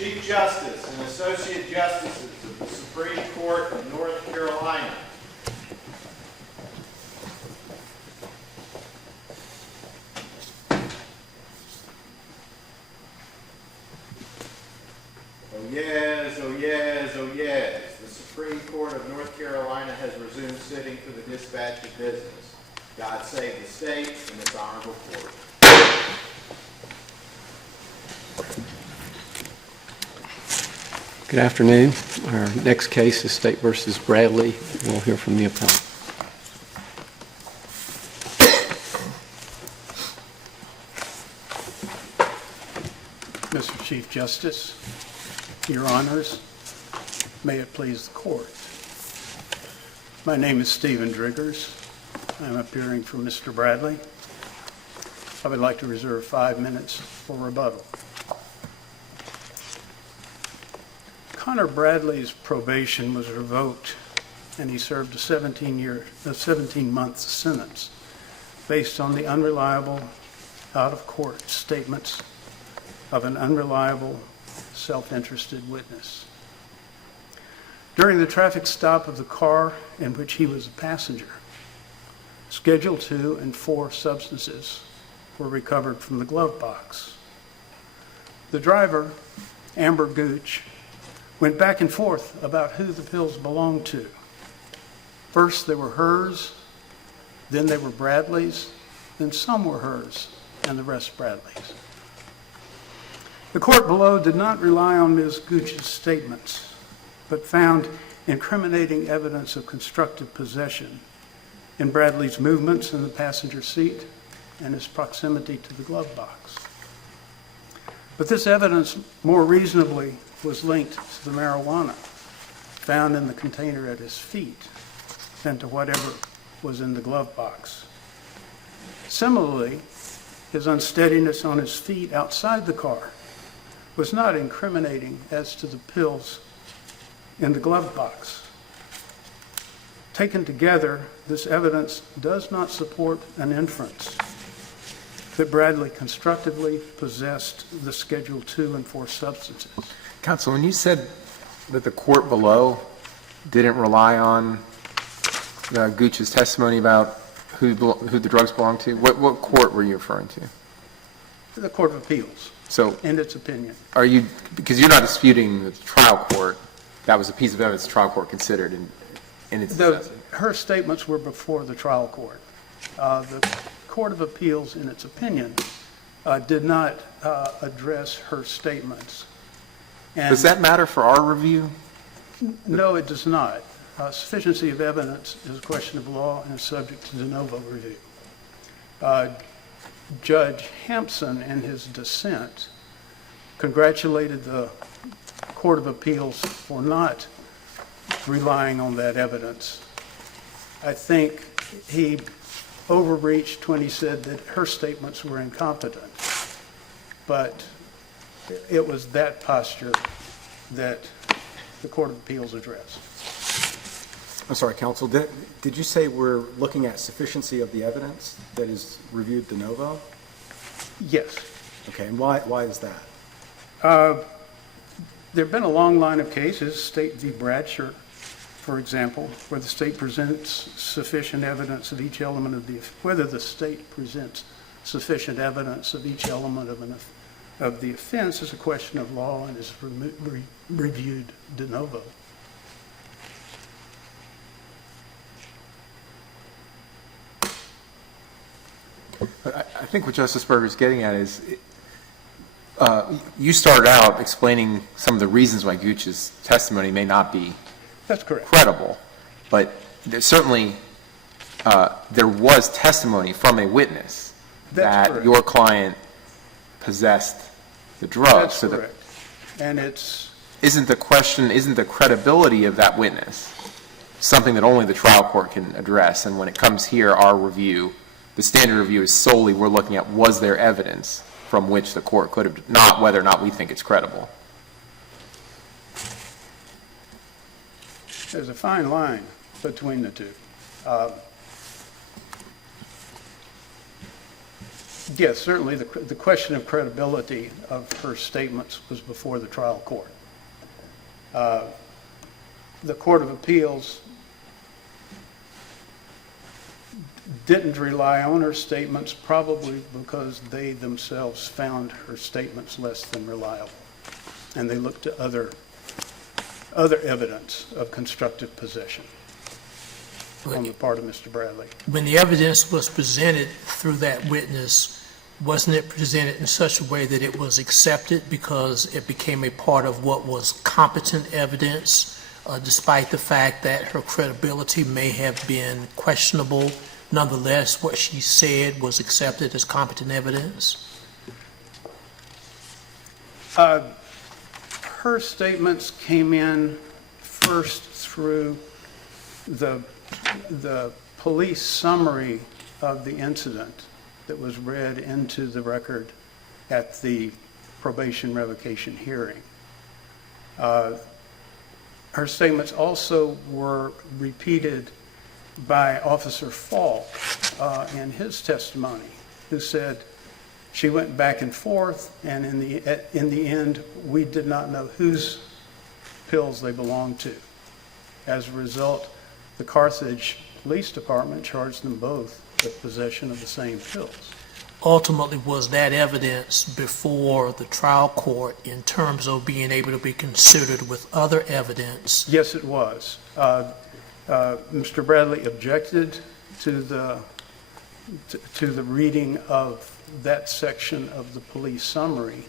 Chief Justice and Associate Justices of the Supreme Court of North Carolina. Oh yes, oh yes, oh yes. The Supreme Court of North Carolina has resumed sitting for the dispatch of business. God save the state and its honorable court. Good afternoon. Our next case is State v. Bradley. We'll hear from the appellant. Mr. Chief Justice, Your Honors, may it please the Court. My name is Stephen Driggers. I'm appearing for Mr. Bradley. I would like to reserve 5 minutes for rebuttal. Connor Bradley's probation was revoked and he served a 17-month sentence based on the unreliable, out-of-court statements of an unreliable, self-interested witness. During the traffic stop of the car in which he was a passenger, Schedule II and IV substances were recovered from the glove box. The driver, Amber Gooch, went back and forth about who the pills belonged to. First they were hers, then they were Bradley's, then some were hers, and the rest Bradley's. The court below did not rely on Ms. Gooch's statements, but found incriminating evidence of constructive possession in Bradley's movements in the passenger seat and his proximity to the glove box. But this evidence more reasonably was linked to the marijuana found in the container at his feet than to whatever was in the glove box. Similarly, his unsteadiness on his feet outside the car was not incriminating as to the pills in the glove box. Taken together, this evidence does not support an inference that Bradley constructively possessed the Schedule II and IV substances. Counsel, when you said that the court below didn't rely on Gooch's testimony about who the drugs belonged to, what court were you referring to? The Court of Appeals, So, in its opinion. are you, because you're not disputing the trial court, that was a piece of evidence the trial court considered in its assessment. Her statements were before the trial court. The Court of Appeals, in its opinion, did not address her statements. And Does that matter for our review? no, it does not. Sufficiency of evidence is a question of law and is subject to de novo review. Judge Hampson, in his dissent, congratulated the Court of Appeals for not relying on that evidence. I think he overreached when he said that her statements were incompetent, but it was that posture that the Court of Appeals addressed. I'm sorry, counsel, did you say we're looking at sufficiency of the evidence that is reviewed de novo? Yes. Okay, and why is that? There have been a long line of cases, State v. Bradshaw, for example, where the state presents sufficient evidence of each element of whether the state presents sufficient evidence of each element of the offense is a question of law and is reviewed de novo. I think what Justice Berger is getting at is, you started out explaining some of the reasons why Gooch's testimony may not be That's correct. credible, but certainly there was testimony from a witness That's that correct. your client possessed the drugs. That's correct. And it's Isn't the credibility of that witness something that only the trial court can address? And when it comes here, our review, the standard review is solely we're looking at was there evidence from which the court could have, not whether or not we think it's credible. there's a fine line between the two. Yes, certainly the question of credibility of her statements was before the trial court. The Court of Appeals didn't rely on her statements, probably because they themselves found her statements less than reliable. And they looked to other evidence of constructive possession on the part of Mr. Bradley. When the evidence was presented through that witness, wasn't it presented in such a way that it was accepted because it became a part of what was competent evidence, despite the fact that her credibility may have been questionable? Nonetheless, what she said was accepted as competent evidence? Her statements came in first through the police summary of the incident that was read into the record at the probation revocation hearing. Her statements also were repeated by Officer Falk in his testimony, who said she went back and forth, and in the end, we did not know whose pills they belonged to. As a result, the Carthage Police Department charged them both with possession of the same pills. Ultimately, was that evidence before the trial court in terms of being able to be considered with other evidence? Yes, it was. Mr. Bradley objected to the reading of that section of the police summary,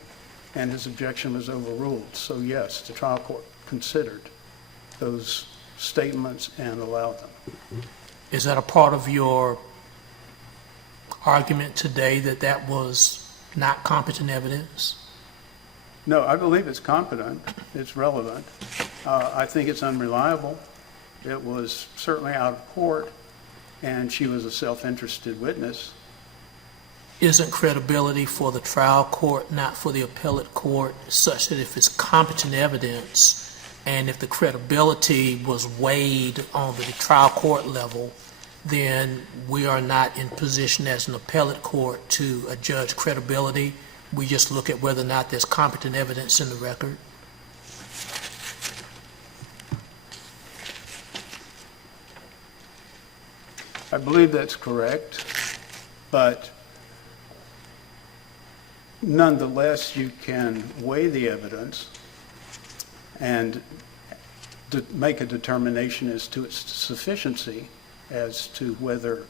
and his objection was overruled. So yes, the trial court considered those statements and allowed them. Is that a part of your argument today that that was not competent evidence? No, I believe it's competent. It's relevant. I think it's unreliable. It was certainly out of court, and she was a self-interested witness. Isn't credibility for the trial court, not for the appellate court, such that if it's competent evidence and if the credibility was weighed on the trial court level, then we are not in position as an appellate court to adjudge credibility? We just look at whether or not there's competent evidence in the record? I believe that's correct, but nonetheless, you can weigh the evidence and make a determination as to its sufficiency, as to whether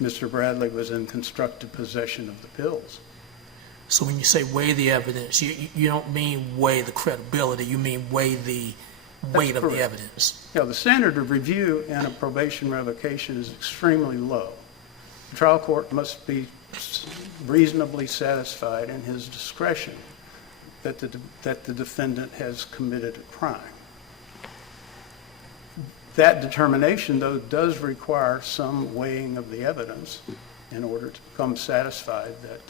Mr. Bradley was in constructive possession of the pills. So when you say weigh the evidence, you don't mean weigh the credibility, you mean weigh the weight of the evidence. Yeah, the standard of review in a probation revocation is extremely low. The trial court must be reasonably satisfied in his discretion that the defendant has committed a crime. That determination, though, does require some weighing of the evidence in order to become satisfied that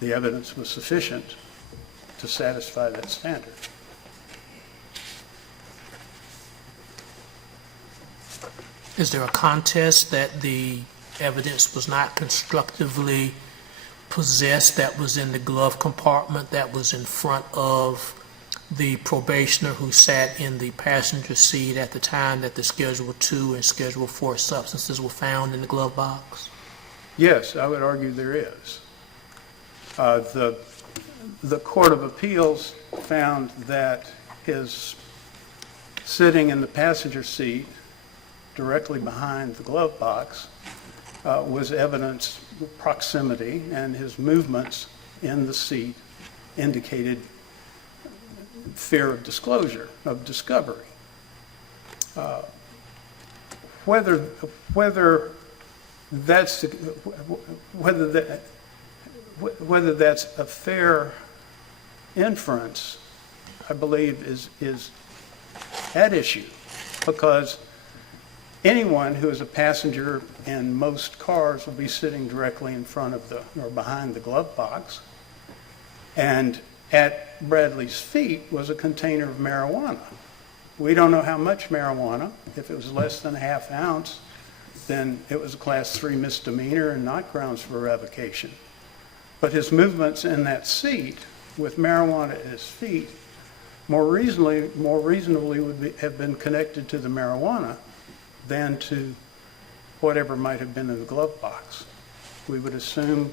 the evidence was sufficient to satisfy that standard. Is there a contest that the evidence was not constructively possessed that was in the glove compartment that was in front of the probationer who sat in the passenger seat at the time that the Schedule II and Schedule IV substances were found in the glove box? Yes, I would argue there is. The Court of Appeals found that his sitting in the passenger seat directly behind the glove box was evidence of proximity, and his movements in the seat indicated fear of disclosure, of discovery. Whether that's a fair inference, I believe, is at issue, because anyone who is a passenger in most cars will be sitting directly in front of or behind the glove box, and at Bradley's feet was a container of marijuana. We don't know how much marijuana. If it was less than a half ounce, then it was a Class 3 misdemeanor and not grounds for revocation. But his movements in that seat with marijuana at his feet more reasonably would have been connected to the marijuana than to whatever might have been in the glove box. We would assume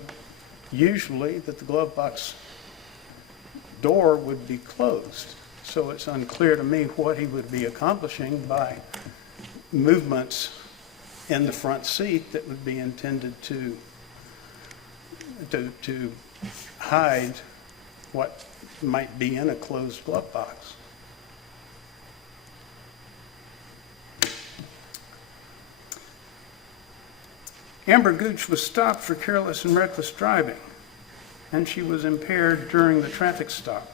usually that the glove box door would be closed. So it's unclear to me what he would be accomplishing by movements in the front seat that would be intended to hide what might be in a closed glove box. Amber Gooch was stopped for careless and reckless driving, and she was impaired during the traffic stop.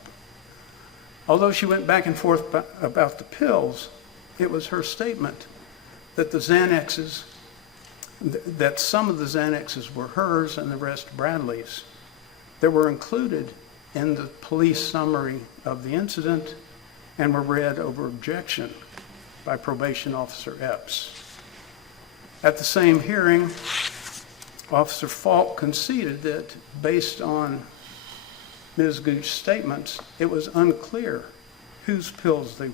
Although she went back and forth about the pills, it was her statement that the Xanaxes, that some of the Xanaxes were hers and the rest Bradley's, that were included in the police summary of the incident and were read over objection by Probation Officer Epps. At the same hearing, Officer Falk conceded that based on Ms. Gooch's statements, it was unclear whose pills they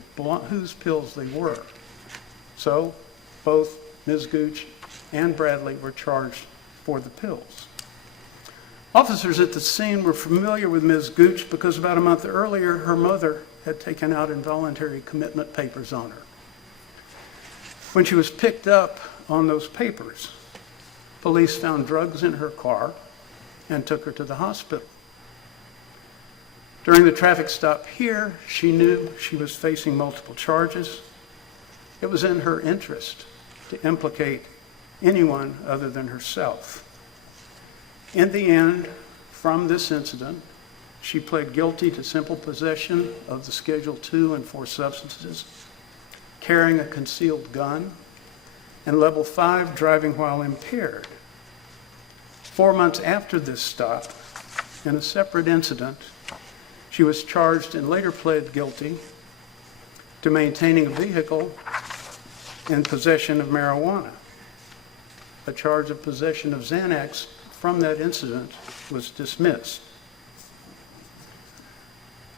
were. So both Ms. Gooch and Bradley were charged for the pills. Officers at the scene were familiar with Ms. Gooch because about a month earlier, her mother had taken out involuntary commitment papers on her. When she was picked up on those papers, police found drugs in her car and took her to the hospital. During the traffic stop here, she knew she was facing multiple charges. It was in her interest to implicate anyone other than herself. In the end, from this incident, she pled guilty to simple possession of the Schedule II and 4 substances, carrying a concealed gun, and Level 5 driving while impaired. 4 months after this stop, in a separate incident, she was charged and later pled guilty to maintaining a vehicle in possession of marijuana. A charge of possession of Xanax from that incident was dismissed.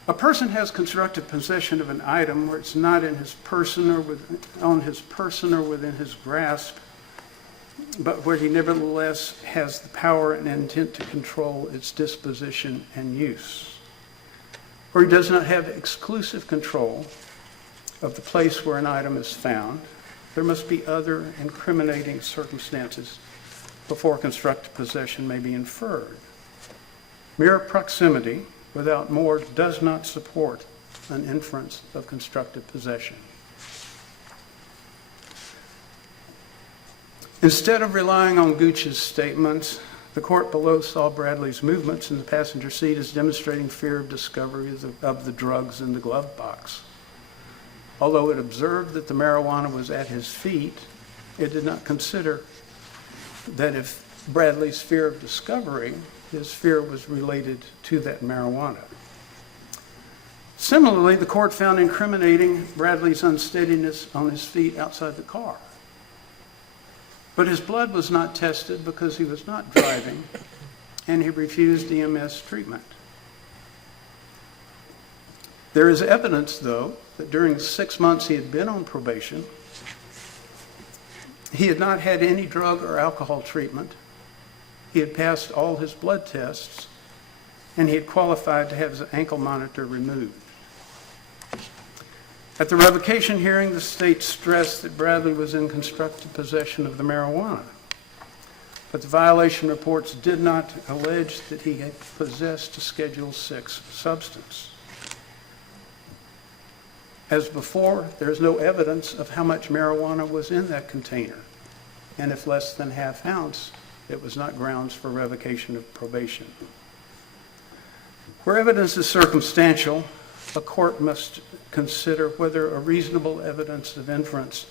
A person has constructive possession of an item where it's not in his person or on his person or within his grasp, but where he nevertheless has the power and intent to control its disposition and use. Where he does not have exclusive control of the place where an item is found, there must be other incriminating circumstances before constructive possession may be inferred. Mere proximity without more does not support an inference of constructive possession. Instead of relying on Gooch's statements, the court below saw Bradley's movements in the passenger seat as demonstrating fear of discovery of the drugs in the glove box. Although it observed that the marijuana was at his feet, it did not consider that if Bradley's fear of discovery, his fear was related to that marijuana. Similarly, the court found incriminating Bradley's unsteadiness on his feet outside the car. But his blood was not tested because he was not driving, and he refused EMS treatment. There is evidence, though, that during the 6 months he had been on probation, he had not had any drug or alcohol treatment. He had passed all his blood tests, and he had qualified to have his ankle monitor removed. At the revocation hearing, the state stressed that Bradley was in constructive possession of the marijuana, but the violation reports did not allege that he had possessed a Schedule VI substance. As before, there is no evidence of how much marijuana was in that container, and if less than ½ ounce, it was not grounds for revocation of probation. Where evidence is circumstantial, a court must consider whether a reasonable evidence of inference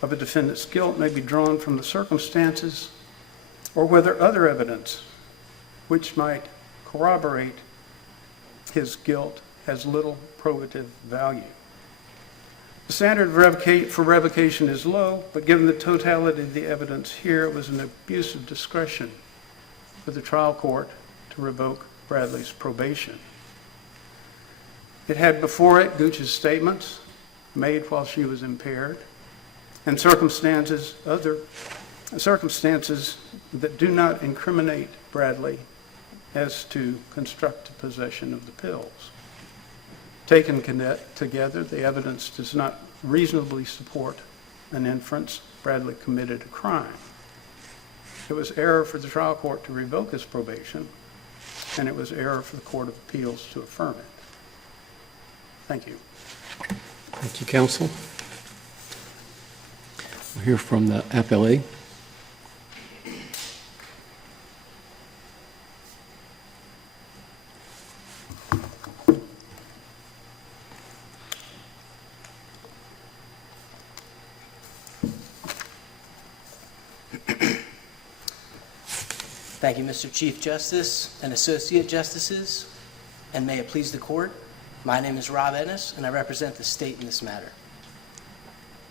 of a defendant's guilt may be drawn from the circumstances, or whether other evidence which might corroborate his guilt has little probative value. The standard for revocation is low, but given the totality of the evidence here, it was an abuse of discretion for the trial court to revoke Bradley's probation. It had before it Gooch's statements made while she was impaired and circumstances that do not incriminate Bradley as to constructive possession of the pills. Taken together, the evidence does not reasonably support an inference Bradley committed a crime. It was error for the trial court to revoke his probation, and it was error for the Court of Appeals to affirm it. Thank you. Thank you, counsel. We'll hear from the appellee. Thank you, Mr. Chief Justice and Associate Justices, and may it please the Court. My name is Rob Ennis, and I represent the state in this matter.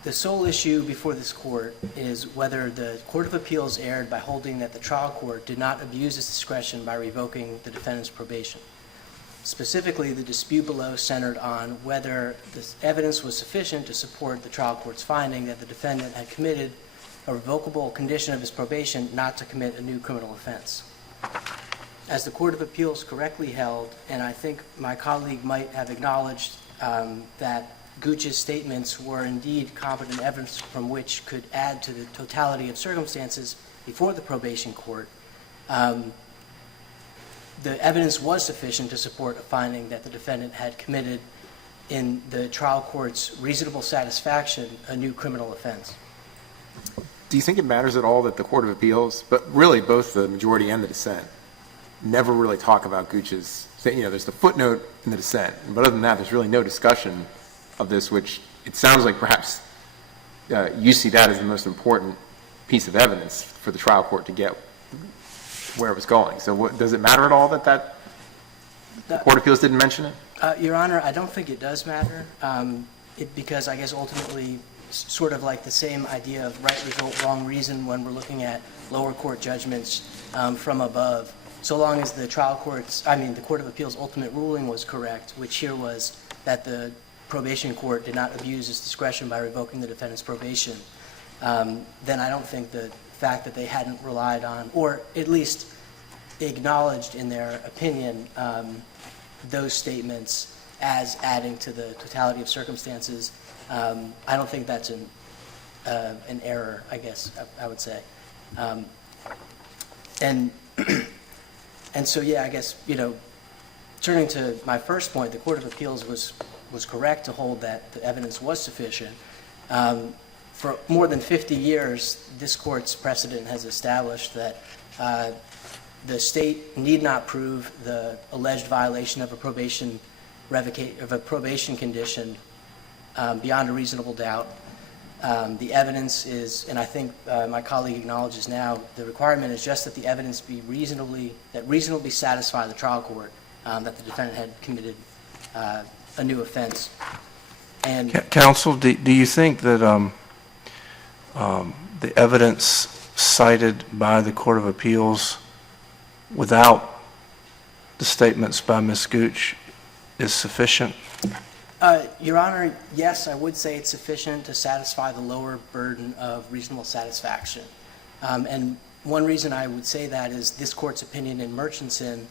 The sole issue before this Court is whether the Court of Appeals erred by holding that the trial court did not abuse its discretion by revoking the defendant's probation. Specifically, the dispute below centered on whether the evidence was sufficient to support the trial court's finding that the defendant had committed a revocable condition of his probation not to commit a new criminal offense. As the Court of Appeals correctly held, and I think my colleague might have acknowledged that Gooch's statements were indeed competent evidence from which could add to the totality of circumstances before the probation court, the evidence was sufficient to support a finding that the defendant had committed, in the trial court's reasonable satisfaction, a new criminal offense. Do you think it matters at all that the Court of Appeals, but really both the majority and the dissent, never really talk about Gooch's, there's the footnote in the dissent, but other than that, there's really no discussion of this, which it sounds like perhaps you see that as the most important piece of evidence for the trial court to get where it was going. So does it matter at all that the Court of Appeals didn't mention it? Your Honor, I don't think it does matter, because I guess ultimately, sort of like the same idea of right result, wrong reason when we're looking at lower court judgments from above, so long as the the Court of Appeals' ultimate ruling was correct, which here was that the probation court did not abuse its discretion by revoking the defendant's probation, then I don't think the fact that they hadn't relied on, or at least acknowledged in their opinion, those statements as adding to the totality of circumstances, I don't think that's an error, I guess I would say. And so, yeah, I guess, turning to my first point, the Court of Appeals was correct to hold that the evidence was sufficient. For more than 50 years, this Court's precedent has established that the state need not prove the alleged violation of a probation condition beyond a reasonable doubt. The evidence is, and I think my colleague acknowledges now, the requirement is just that the evidence be reasonably satisfy the trial court that the defendant had committed a new offense. And Counsel, do you think that the evidence cited by the Court of Appeals without the statements by Ms. Gooch is sufficient? Your Honor, yes, I would say it's sufficient to satisfy the lower burden of reasonable satisfaction. And one reason I would say that is this Court's opinion in Murchison.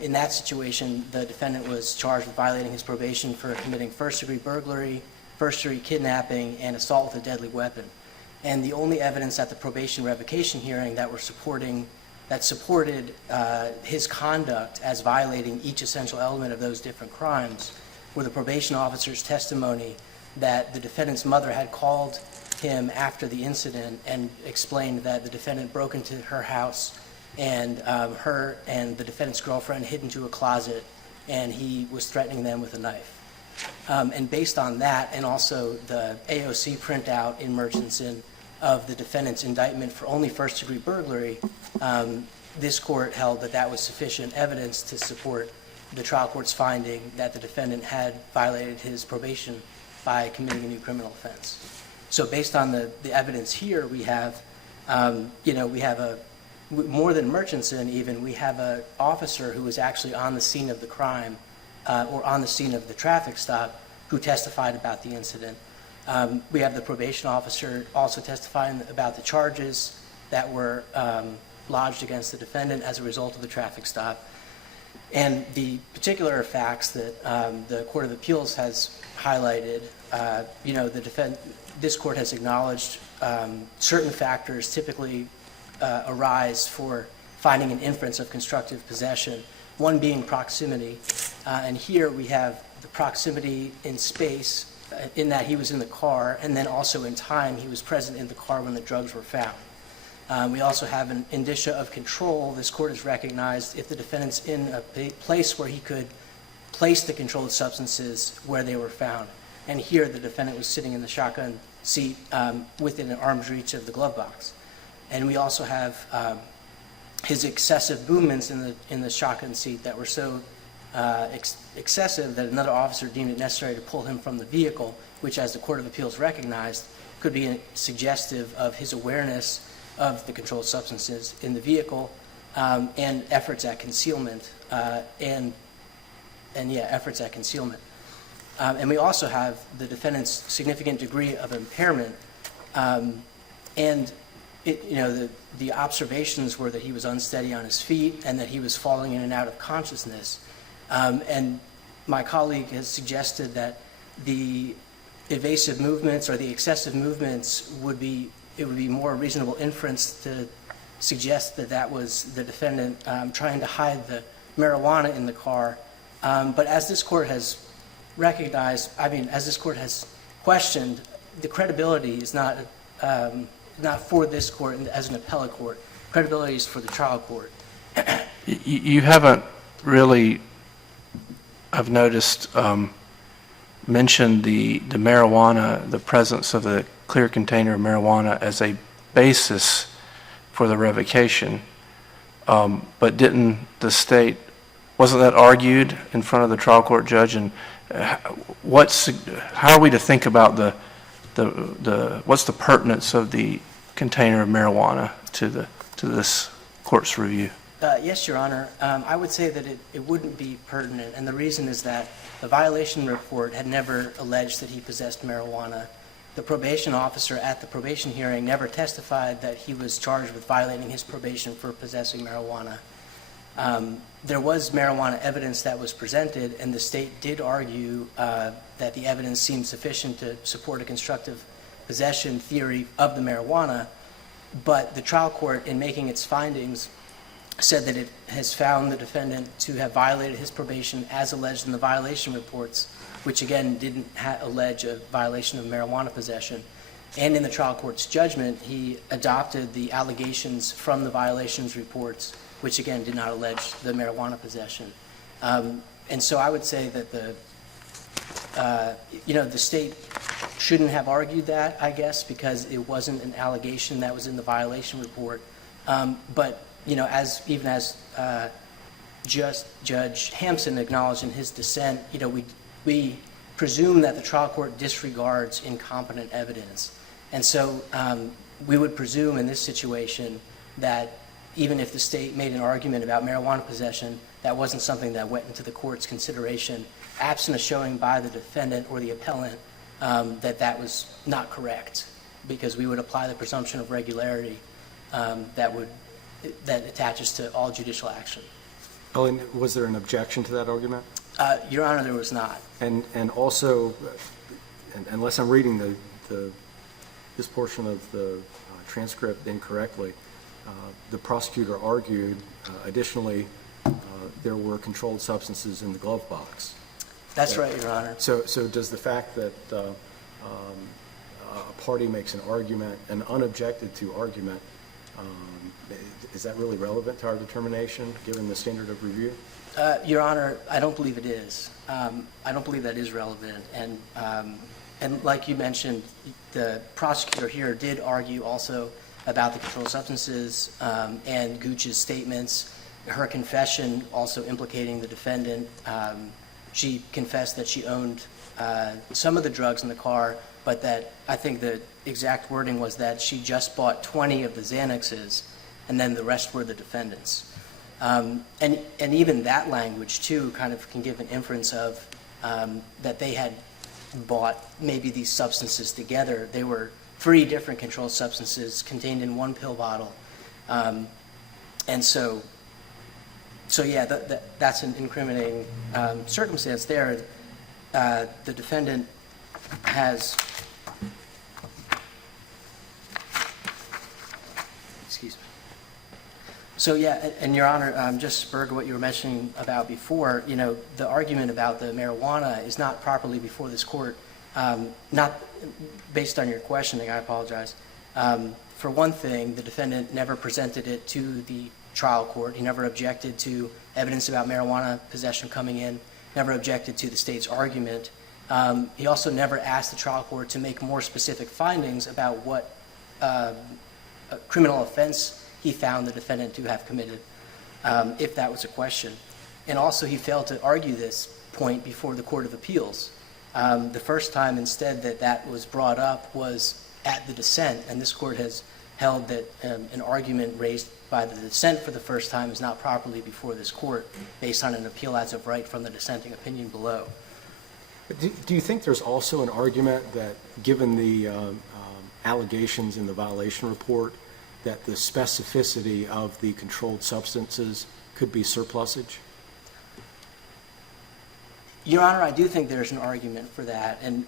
In that situation, the defendant was charged with violating his probation for committing first-degree burglary, first-degree kidnapping, and assault with a deadly weapon. And the only evidence at the probation revocation hearing that supported his conduct as violating each essential element of those different crimes were the probation officer's testimony that the defendant's mother had called him after the incident and explained that the defendant broke into her house and her and the defendant's girlfriend hid into a closet, and he was threatening them with a knife. And based on that, and also the AOC printout in Murchison of the defendant's indictment for only first-degree burglary, this Court held that that was sufficient evidence to support the trial court's finding that the defendant had violated his probation by committing a new criminal offense. So based on the evidence here, we have, more than Murchison even, we have an officer who was actually on the scene of the crime or on the scene of the traffic stop who testified about the incident. We have the probation officer also testifying about the charges that were lodged against the defendant as a result of the traffic stop. And the particular facts that the Court of Appeals has highlighted, this court has acknowledged certain factors typically arise for finding an inference of constructive possession, one being proximity. And here we have the proximity in space, in that he was in the car, and then also in time he was present in the car when the drugs were found. We also have an indicia of control. This court has recognized if the defendant's in a place where he could place the controlled substances where they were found. And here the defendant was sitting in the shotgun seat within an arm's reach of the glove box. And we also have his excessive movements in the shotgun seat that were so excessive that another officer deemed it necessary to pull him from the vehicle, which, as the Court of Appeals recognized, could be suggestive of his awareness of the controlled substances in the vehicle and efforts at concealment, efforts at concealment. And we also have the defendant's significant degree of impairment, the observations were that he was unsteady on his feet and that he was falling in and out of consciousness. And my colleague has suggested that the evasive movements or the excessive movements would be more reasonable inference to suggest that that was the defendant trying to hide the marijuana in the car. But as this court has recognized, as this court has questioned, the credibility is not for this court as an appellate court. Credibility is for the trial court. You haven't really, I've noticed, mentioned the marijuana, the presence of the clear container of marijuana as a basis for the revocation. But didn't the state, wasn't that argued in front of the trial court judge? And how are we to think about what's the pertinence of the container of marijuana to this court's review? Yes, Your Honor. I would say that it wouldn't be pertinent, and the reason is that the violation report had never alleged that he possessed marijuana. The probation officer at the probation hearing never testified that he was charged with violating his probation for possessing marijuana. There was marijuana evidence that was presented, and the state did argue that the evidence seemed sufficient to support a constructive possession theory of the marijuana, but the trial court, in making its findings, said that it has found the defendant to have violated his probation as alleged in the violation reports, which again didn't allege a violation of marijuana possession. And in the trial court's judgment, he adopted the allegations from the violations reports, which again did not allege the marijuana possession. And so I would say that the state shouldn't have argued that, I guess, because it wasn't an allegation that was in the violation report. But as Judge Hampson acknowledged in his dissent, we presume that the trial court disregards incompetent evidence. And so we would presume in this situation that even if the state made an argument about marijuana possession, that wasn't something that went into the court's consideration, absent a showing by the defendant or the appellant that was not correct, because we would apply the presumption of regularity that attaches to all judicial action. Oh, and was there an objection to that argument? Your Honor, there was not. And also, unless I'm reading this portion of the transcript incorrectly, the prosecutor argued, additionally, there were controlled substances in the glove box. That's right, Your Honor. So does the fact that a party makes an argument, an unobjected to argument, is that really relevant to our determination, given the standard of review? Your Honor, I don't believe it is. I don't believe that is relevant. And like you mentioned, the prosecutor here did argue also about the controlled substances and Gooch's statements. Her confession also implicating the defendant. She confessed that she owned some of the drugs in the car, but that I think the exact wording was that she just bought 20 of the Xanaxes, and then the rest were the defendants. And even that language, too, kind of can give an inference of that they had bought maybe these substances together. They were 3 different controlled substances contained in one pill bottle. And so yeah, that's an incriminating circumstance there. The defendant has, excuse me. So yeah, and Your Honor, just spurred to what you were mentioning about before, you know, the argument about the marijuana is not properly before this court, not based on your questioning, I apologize. For one thing, the defendant never presented it to the trial court. He never objected to evidence about marijuana possession coming in, never objected to the state's argument. He also never asked the trial court to make more specific findings about what criminal offense he found the defendant to have committed, if that was a question. And also, he failed to argue this point before the Court of Appeals. The first time, instead, that was brought up was at the dissent, and this court has held that an argument raised by the dissent for the first time is not properly before this court based on an appeal as of right from the dissenting opinion below. Do you think there's also an argument that, given the allegations in the violation report, that the specificity of the controlled substances could be surplusage? Your Honor, I do think there's an argument for that, and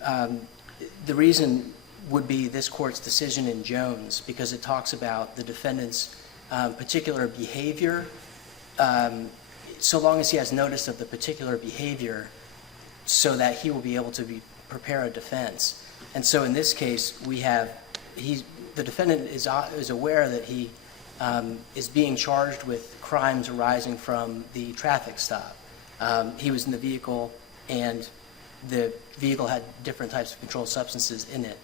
the reason would be this court's decision in Jones, because it talks about the defendant's particular behavior. So long as he has notice of the particular behavior, so that he will be able to prepare a defense. And so in this case, we have, the defendant is aware that he is being charged with crimes arising from the traffic stop. He was in the vehicle, and the vehicle had different types of controlled substances in it.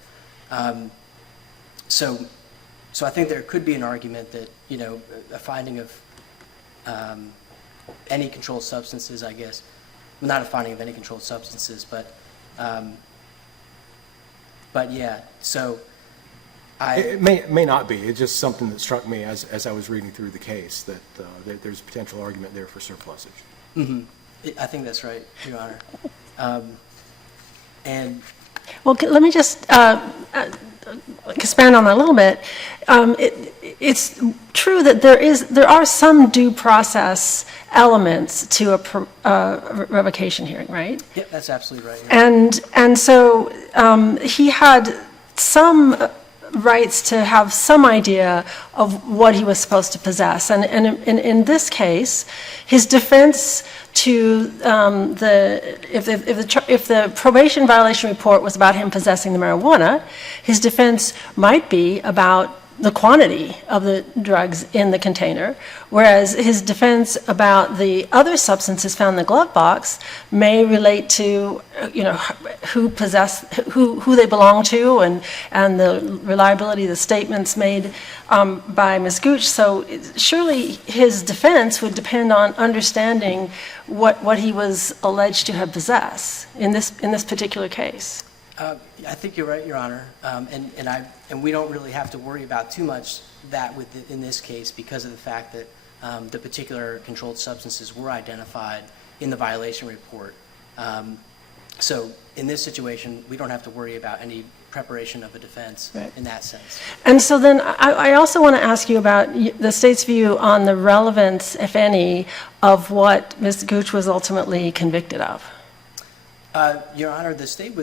So I think there could be an argument that, you know, a finding of any controlled substances, I guess, not a finding of any controlled substances, but yeah, so It may not be. It's just something that struck me as I was reading through the case, that there's a potential argument there for surplusage. Mm-hmm. I think that's right, Your Honor. And well, let me just expand on that a little bit. It's true that there are some due process elements to a revocation hearing, right? Yep, that's absolutely right. Your Honor. And so he had some rights to have some idea of what he was supposed to possess. And in this case, his defense to if the probation violation report was about him possessing the marijuana, his defense might be about the quantity of the drugs in the container, whereas his defense about the other substances found in the glove box may relate to, you know, who they belong to, and the reliability of the statements made by Ms. Gooch. So surely his defense would depend on understanding what he was alleged to have possessed in this particular case. I think you're right, Your Honor, and we don't really have to worry about too much that in this case, because of the fact that the particular controlled substances were identified in the violation report. So in this situation, we don't have to worry about any preparation of a defense in that sense. And so then I also want to ask you about the state's view on the relevance, if any, of what Ms. Gooch was ultimately convicted of. Your Honor, the state's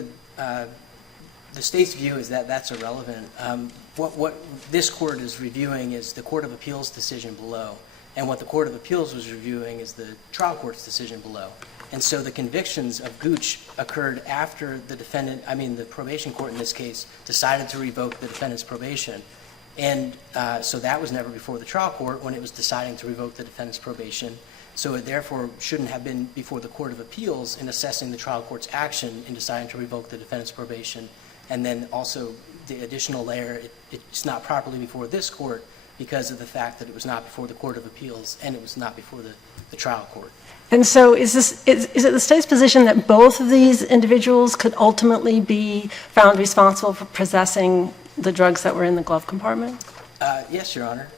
view is that that's irrelevant. What this court is reviewing is the Court of Appeals decision below, and what the Court of Appeals was reviewing is the trial court's decision below. And so the convictions of Gooch occurred after the probation court in this case decided to revoke the defendant's probation. And so that was never before the trial court when it was deciding to revoke the defendant's probation. So it therefore shouldn't have been before the Court of Appeals in assessing the trial court's action in deciding to revoke the defendant's probation. And then also the additional layer, it's not properly before this court because of the fact that it was not before the Court of Appeals and it was not before the trial court. And so is it the state's position that both of these individuals could ultimately be found responsible for possessing the drugs that were in the glove compartment? Yes, Your Honor,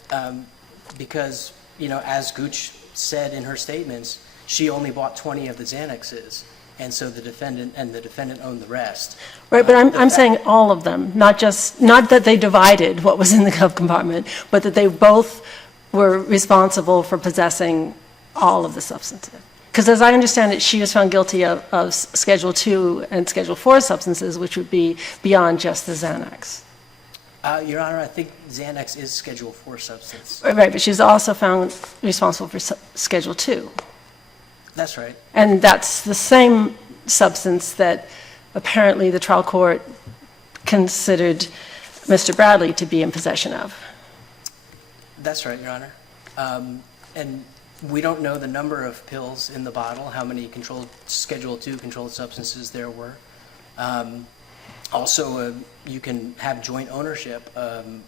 because, as Gooch said in her statements, she only bought 20 of the Xanaxes, and so the defendant owned the rest. Right, but I'm saying all of them, not that they divided what was in the glove compartment, but that they both were responsible for possessing all of the substances. Because as I understand it, she was found guilty of Schedule II and Schedule IV substances, which would be beyond just the Xanax. Your Honor, I think Xanax is Schedule IV substance. Right, but she's also found responsible for Schedule II. That's right. And that's the same substance that apparently the trial court considered Mr. Bradley to be in possession of. That's right, Your Honor. And we don't know the number of pills in the bottle, how many Schedule II controlled substances there were. Also, you can have joint ownership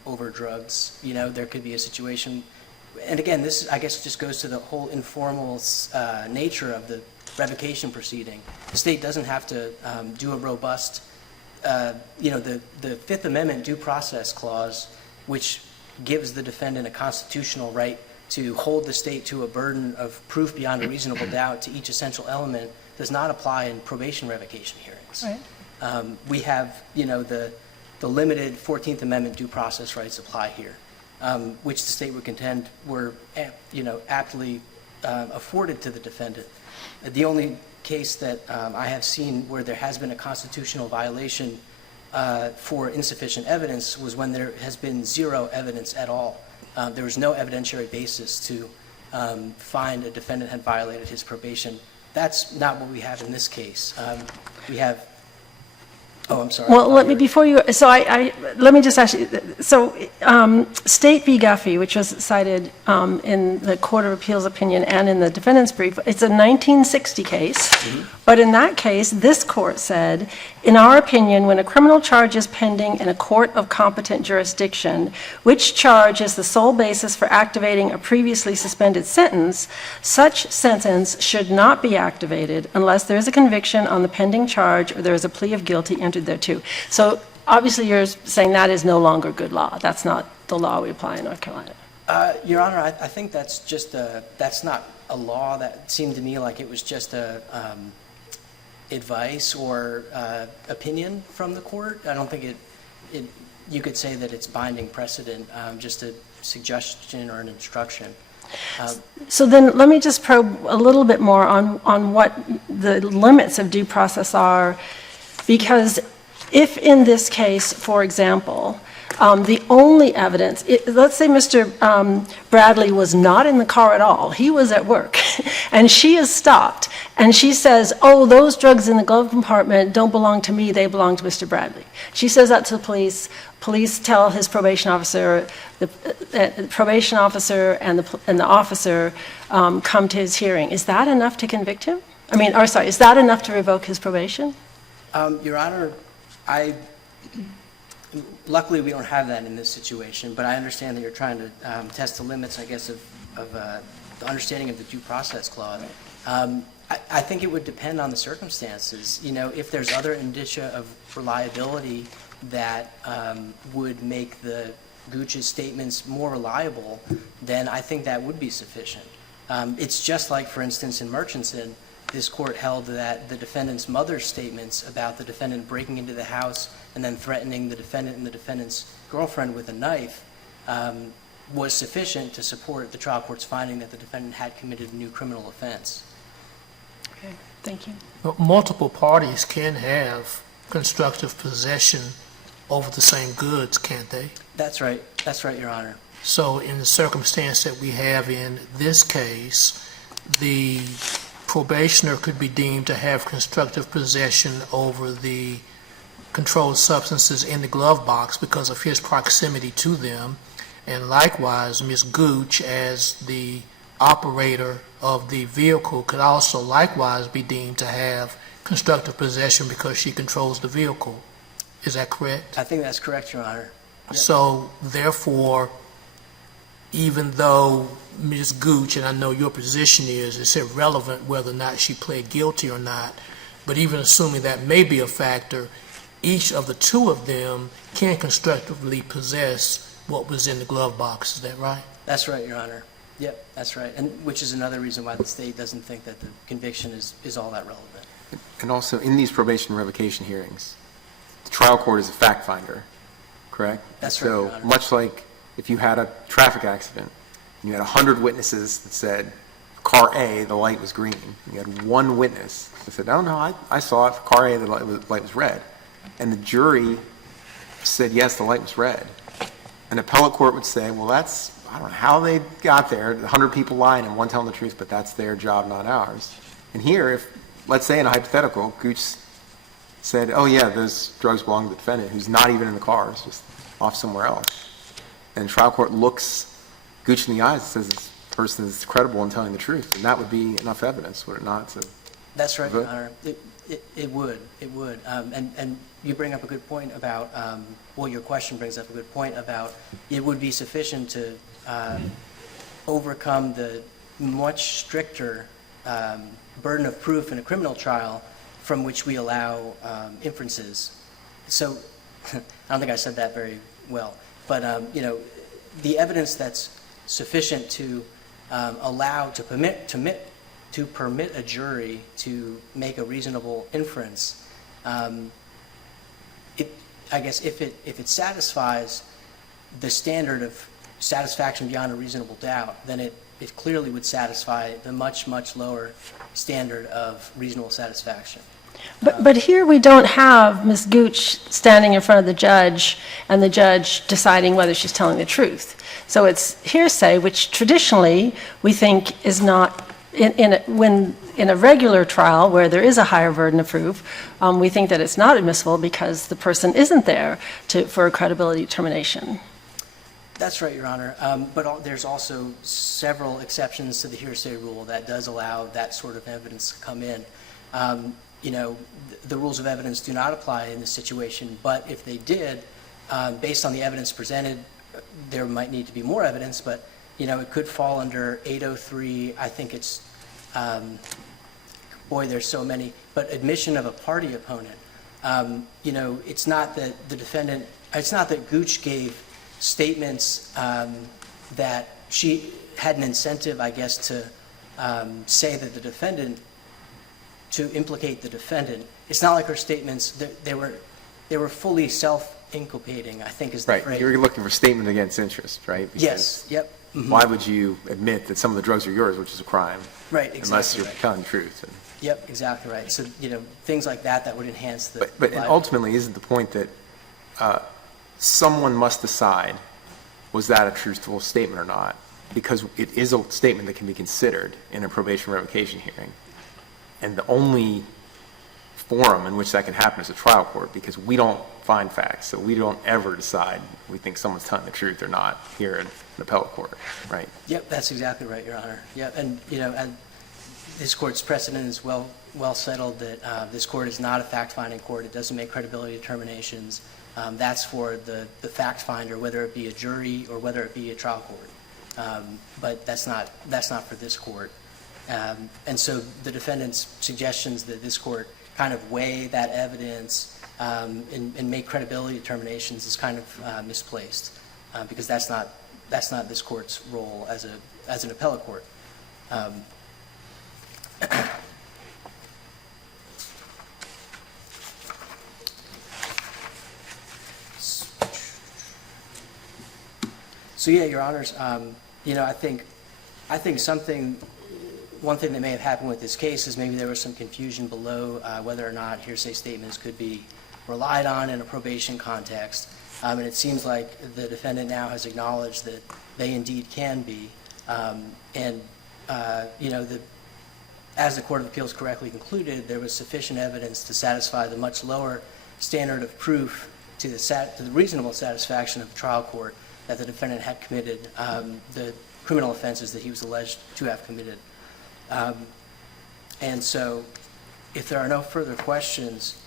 over drugs. There could be a situation, and again, this, I guess, just goes to the whole informal nature of the revocation proceeding. The state doesn't have to do a robust, the Fifth Amendment due process clause, which gives the defendant a constitutional right to hold the state to a burden of proof beyond a reasonable doubt to each essential element, does not apply in probation revocation hearings. Right. We have, the limited 14th Amendment due process rights apply here, which the state would contend were, aptly afforded to the defendant. The only case that I have seen where there has been a constitutional violation for insufficient evidence was when there has been zero evidence at all. There was no evidentiary basis to find a defendant had violated his probation. That's not what we have in this case. We have, I'm sorry. Well, let me just ask you, State v. Guffey, which was cited in the Court of Appeals opinion and in the defendant's brief, it's a 1960 case, but in that case, this court said, in our opinion, when a criminal charge is pending in a court of competent jurisdiction, which charge is the sole basis for activating a previously suspended sentence, such sentence should not be activated unless there is a conviction on the pending charge or there is a plea of guilty entered thereto. So obviously you're saying that is no longer good law. That's not the law we apply in North Carolina. Your Honor, I think that's just that's not a law. That seemed to me like it was just a advice or opinion from the court. I don't think you could say that it's binding precedent, just a suggestion or an instruction. So then let me just probe a little bit more on what the limits of due process are, because if in this case, for example, the only evidence, let's say Mr. Bradley was not in the car at all, he was at work, and she is stopped, and she says, oh, those drugs in the glove compartment don't belong to me, they belong to Mr. Bradley. She says that to the police. Police tell his probation officer, the probation officer and the officer come to his hearing. Is that enough to convict him? Is that enough to revoke his probation? Your Honor, luckily we don't have that in this situation, but I understand that you're trying to test the limits, I guess, of the understanding of the due process clause. I think it would depend on the circumstances. If there's other indicia of reliability that would make the Gooch's statements more reliable, then I think that would be sufficient. It's just like, for instance, in Murchison, this court held that the defendant's mother's statements about the defendant breaking into the house and then threatening the defendant and the defendant's girlfriend with a knife was sufficient to support the trial court's finding that the defendant had committed a new criminal offense. Okay, thank you. Multiple parties can have constructive possession over the same goods, can't they? That's right. That's right, Your Honor. So in the circumstance that we have in this case, the probationer could be deemed to have constructive possession over the controlled substances in the glove box because of his proximity to them, and likewise Ms. Gooch, as the operator of the vehicle, could also likewise be deemed to have constructive possession because she controls the vehicle. Is that correct? I think that's correct, Your Honor. Yep. So therefore, even though Ms. Gooch, and I know your position is, it's irrelevant whether or not she pled guilty or not, but even assuming that may be a factor, each of the two of them can constructively possess what was in the glove box. Is that right? That's right, Your Honor. Yep, that's right. And which is another reason why the state doesn't think that the conviction is all that relevant. And also, in these probation revocation hearings, the trial court is a fact finder, correct? That's right, Your So Honor. much like if you had a traffic accident, and you had 100 witnesses that said, car A, the light was green. You had one witness that said, oh, no, I saw it. For car A, the light was red. And the jury said, yes, the light was red. An appellate court would say, well, that's, I don't know how they got there, 100 people lying and one telling the truth, but that's their job, not ours. And here, if, let's say in a hypothetical, Gooch said, oh yeah, those drugs belong to the defendant, who's not even in the car, it's just off somewhere else. And the trial court looks Gooch in the eyes and says this person is credible in telling the truth, and that would be enough evidence, would it not? To That's right, Your vote? Honor. It would. And you bring up a good point about, well, your question brings up a good point about it would be sufficient to overcome the much stricter burden of proof in a criminal trial from which we allow inferences. So I don't think I said that very well, but the evidence that's sufficient to allow, to permit a jury to make a reasonable inference, I guess if it satisfies the standard of satisfaction beyond a reasonable doubt, then it clearly would satisfy the much, much lower standard of reasonable satisfaction. But here we don't have Ms. Gooch standing in front of the judge and the judge deciding whether she's telling the truth. So it's hearsay, which traditionally we think is not, in a regular trial where there is a higher burden of proof, we think that it's not admissible because the person isn't there for a credibility determination. That's right, Your Honor. But there's also several exceptions to the hearsay rule that does allow that sort of evidence to come in. The rules of evidence do not apply in this situation, but if they did, based on the evidence presented, there might need to be more evidence, but, it could fall under 803, I think it's, there's so many, but admission of a party opponent. It's not that it's not that Gooch gave statements that she had an incentive, I guess, to say that the defendant, to implicate the defendant. It's not like her statements, they were fully self-inculpating, I think is the right, phrase. you're looking for statement against interest, right? Because Yes, yep. Mhm. why would you admit that some of the drugs are yours, which is a crime? Right, exactly Unless you're right. telling the truth. And, Yep, exactly right. So, things like that would enhance the... but ultimately, isn't the point that someone must decide, was that a truthful statement or not? Because it is a statement that can be considered in a probation revocation hearing. And the only forum in which that can happen is a trial court, because we don't find facts, so we don't ever decide we think someone's telling the truth or not here in an appellate court, right? Yep, that's exactly right, Your Honor. Yep, and this court's precedent is well settled that this court is not a fact-finding court. It doesn't make credibility determinations. That's for the fact finder, whether it be a jury or whether it be a trial court. But that's not for this court. And so the defendant's suggestions that this court kind of weigh that evidence and make credibility determinations is kind of misplaced, because that's not this court's role as an appellate court. So yeah, Your Honors, I think one thing that may have happened with this case is maybe there was some confusion below whether or not hearsay statements could be relied on in a probation context. And it seems like the defendant now has acknowledged that they indeed can be. As the Court of Appeals correctly concluded, there was sufficient evidence to satisfy the much lower standard of proof to the reasonable satisfaction of the trial court that the defendant had committed the criminal offenses that he was alleged to have committed. And so if there are no further questions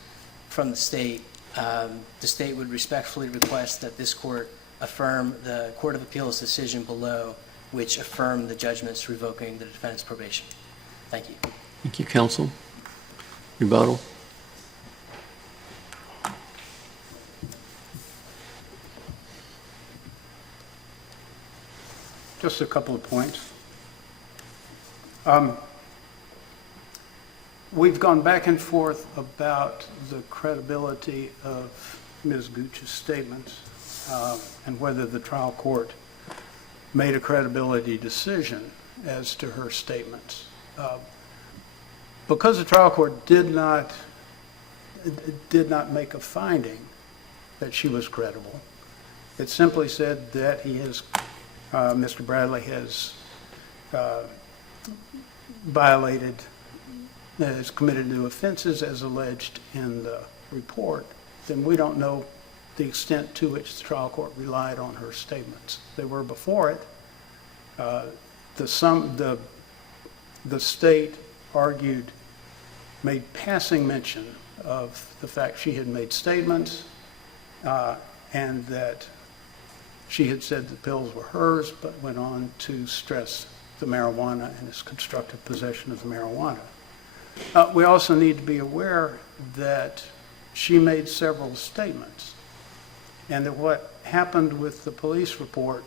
from the state would respectfully request that this court affirm the Court of Appeals decision below, which affirmed the judgments revoking the defendant's probation. Thank you. Thank you, counsel. Rebuttal. Just a couple of points. We've gone back and forth about the credibility of Ms. Gooch's statements and whether the trial court made a credibility decision as to her statements. Because the trial court did not make a finding that she was credible, it simply said that Mr. Bradley has has committed new offenses as alleged in the report, then we don't know the extent to which the trial court relied on her statements. They were before it. The state made passing mention of the fact she had made statements and that she had said the pills were hers, but went on to stress the marijuana and his constructive possession of the marijuana. We also need to be aware that she made several statements, and that what happened with the police report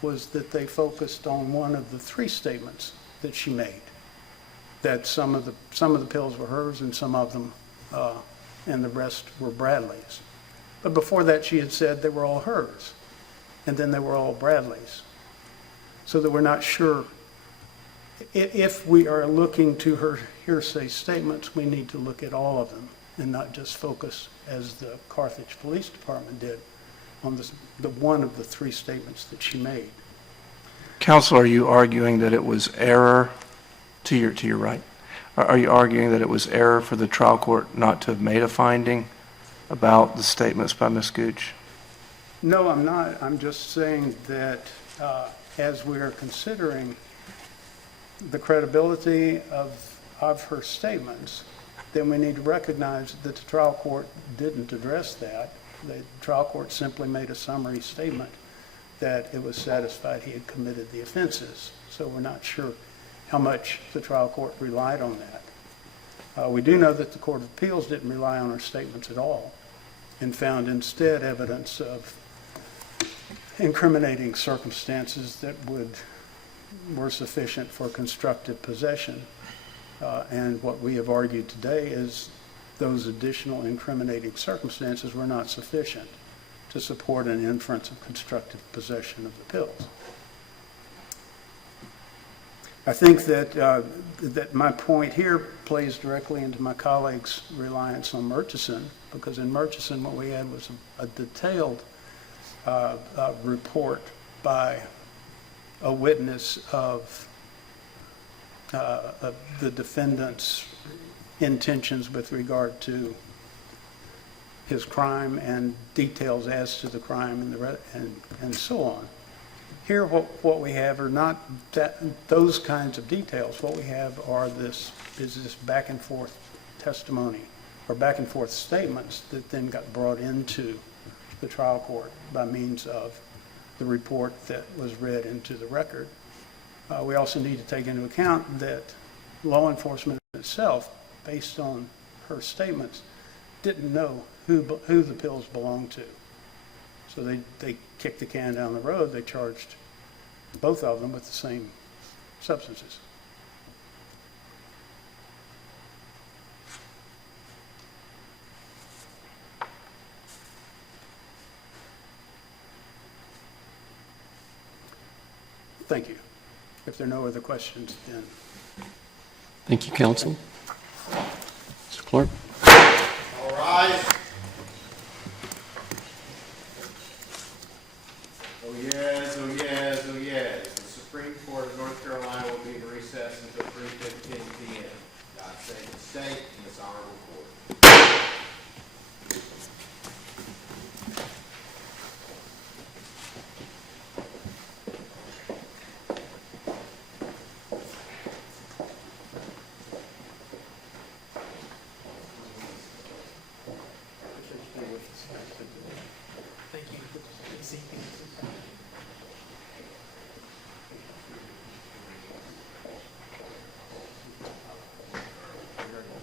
was that they focused on one of the three statements that she made, that some of the pills were hers and some of them, and the rest were Bradley's. But before that, she had said they were all hers, and then they were all Bradley's. So that we're not sure. If we are looking to her hearsay statements, we need to look at all of them and not just focus, as the Carthage Police Department did, on the one of the three statements that she made. Counsel, are you arguing that it was error, to your right, are you arguing that it was error for the trial court not to have made a finding about the statements by Ms. Gooch? No, I'm not. I'm just saying that as we are considering the credibility of her statements, then we need to recognize that the trial court didn't address that. The trial court simply made a summary statement that it was satisfied he had committed the offenses. So we're not sure how much the trial court relied on that. We do know that the Court of Appeals didn't rely on her statements at all and found instead evidence of incriminating circumstances that were sufficient for constructive possession. And what we have argued today is those additional incriminating circumstances were not sufficient to support an inference of constructive possession of the pills. I think that my point here plays directly into my colleague's reliance on Murchison, because in Murchison what we had was a detailed report by a witness of the defendant's intentions with regard to his crime and details as to the crime and so on. Here what we have are not those kinds of details. What we have is this back and forth testimony or back and forth statements that then got brought into the trial court by means of the report that was read into the record. We also need to take into account that law enforcement itself, based on her statements, didn't know who the pills belonged to. So they kicked the can down the road. They charged both of them with the same substances. Thank you. If there are no other questions, then. Thank you, counsel. Mr. Clark. All rise. Oh yes, oh yes, oh yes. The Supreme Court of North Carolina will be in recess until 3:15 p.m. God save the state and this honorable court. Thank you.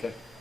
Okay.